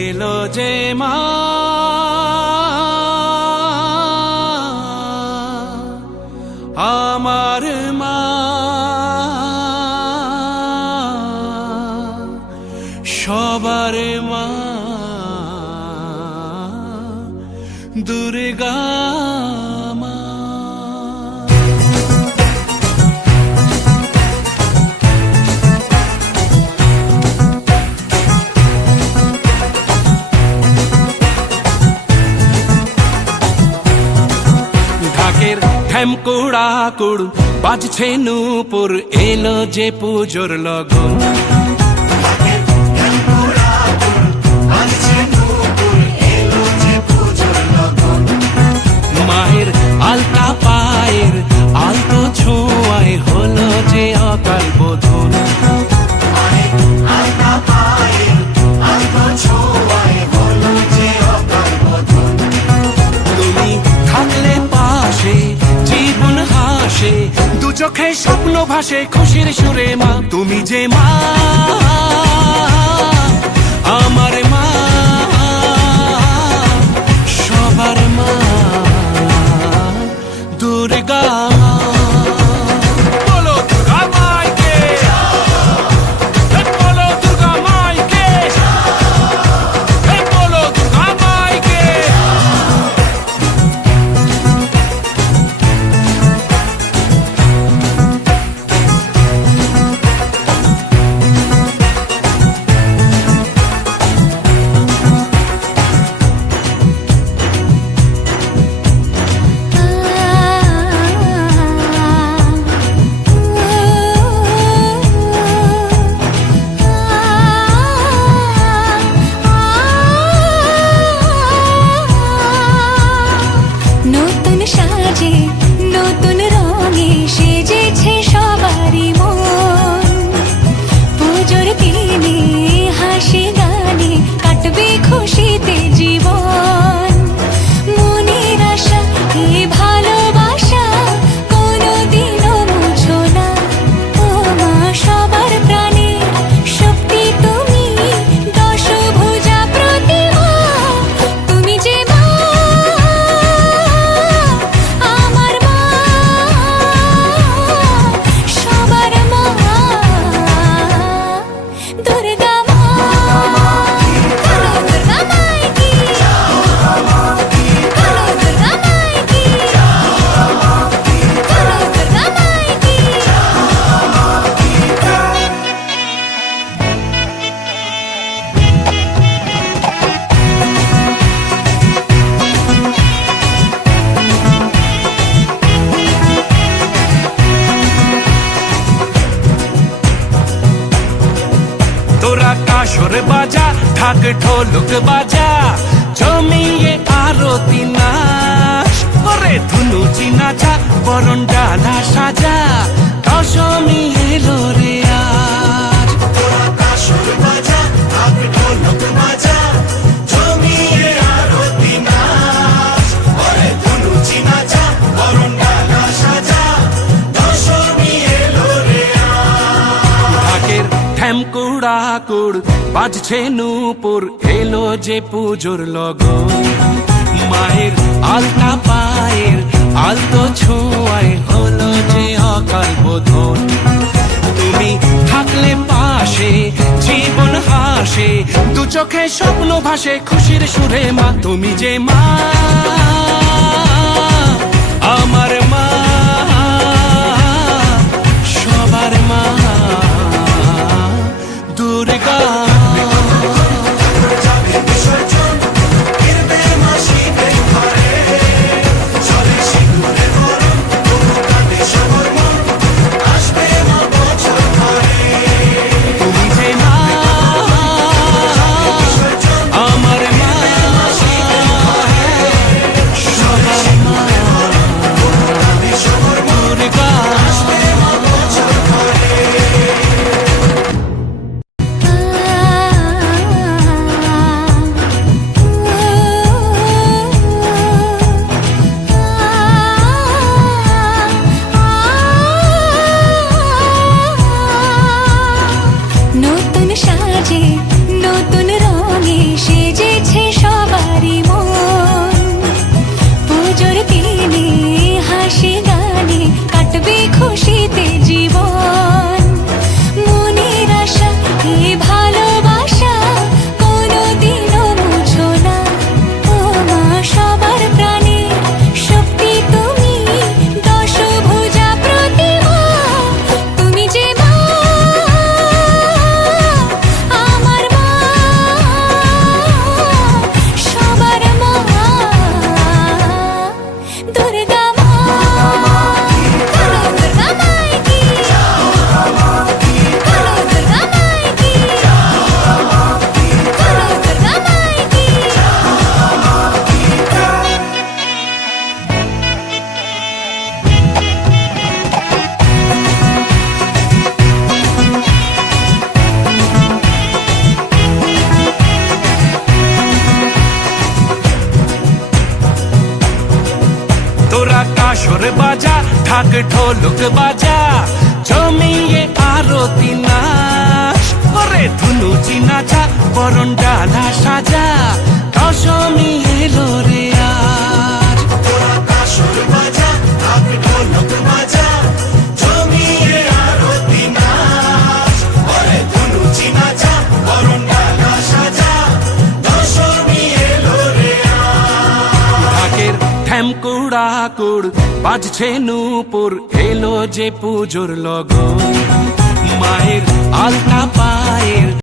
এলো যে মা আমার মা সবার মা দুর্গা মা। ঢাকের ঠ্যামকুড়া কুড় বাজছে নূপুর এলো যে পুজোর লগন। মায়ের আলতা পায়ের আলতো ছোঁয়ায় হলো যে অকাল বোধন। তুমি থাকলে পাশে জীবন হাসে দু চোখে স্বপ্ন ভাসে খুশির সুরে মা তুমি যে মা আমার মা সবার মা দুর্গা মা। বলো দুর্গা মাইকে, বলো দুর্গা মাইকে, বলো দুর্গা মাইকে। নতুন সাজে নতুন রঙে সেজেছে সবারই মন। পুজোর দিনে হাসি গানে কাটবে খুশিতে জীবন। মনের আশা এই ভালোবাসা কোনোদিনও মুছো না। ও মা সবার প্রাণে শক্তি তুমি দশভুজা প্রতিমা তুমি যে মা আমার মা সবার মা দুর্গা মা। বলো দুর্গা মাইকি, বলো দুর্গা মাইকি, বলো দুর্গা মাইকি। তোরা কাসর বাজা ঢাক ঢোলক বাজা জমিয়ে আরতি নাচ ওরে ধুনুচি নাচা বরণ ডালা সাজা দশমী এলো রে আজ। তোরা কাসর বাজা ঢাক ঢোলক বাজা জমিয়ে আরতি নাচ ওরে ধুনুচি নাচা বরণ ডালা সাজা দশমী এলো রে আজ। ঢাকের ঠ্যামকুড়া কুড় বাজছে নূপুর এলো যে পুজোর লগন। মায়ের আলতা পায়ের আলতো ছোঁয়ায় হলো যে অকাল বোধন। তুমি থাকলে পাশে জীবন হাসে দু চোখে স্বপ্ন ভাসে খুশির সুরে মা তুমি যে মা আমার মা সবার মা দুর্গা। তুমি যে মা আমার মা কাসর বাজা ঢাক ঢোলক বাজা জমিয়ে আরতি নাচ ওরে ধুনুচি নাচা বরণ ডালা সাজা দশমী এলো রে আজ কাসর বাজা ঢাক ঢোলক বাজা জমিয়ে আরতি নাচ ওরে ধুনুচি নাচা বরণ ডালা সাজা দশমী এলো রে ঢাকের ঠ্যামকুড়া কুড় বাজছে নূপুর এলো যে পুজোর লগন মায়ের আলতা পায়ের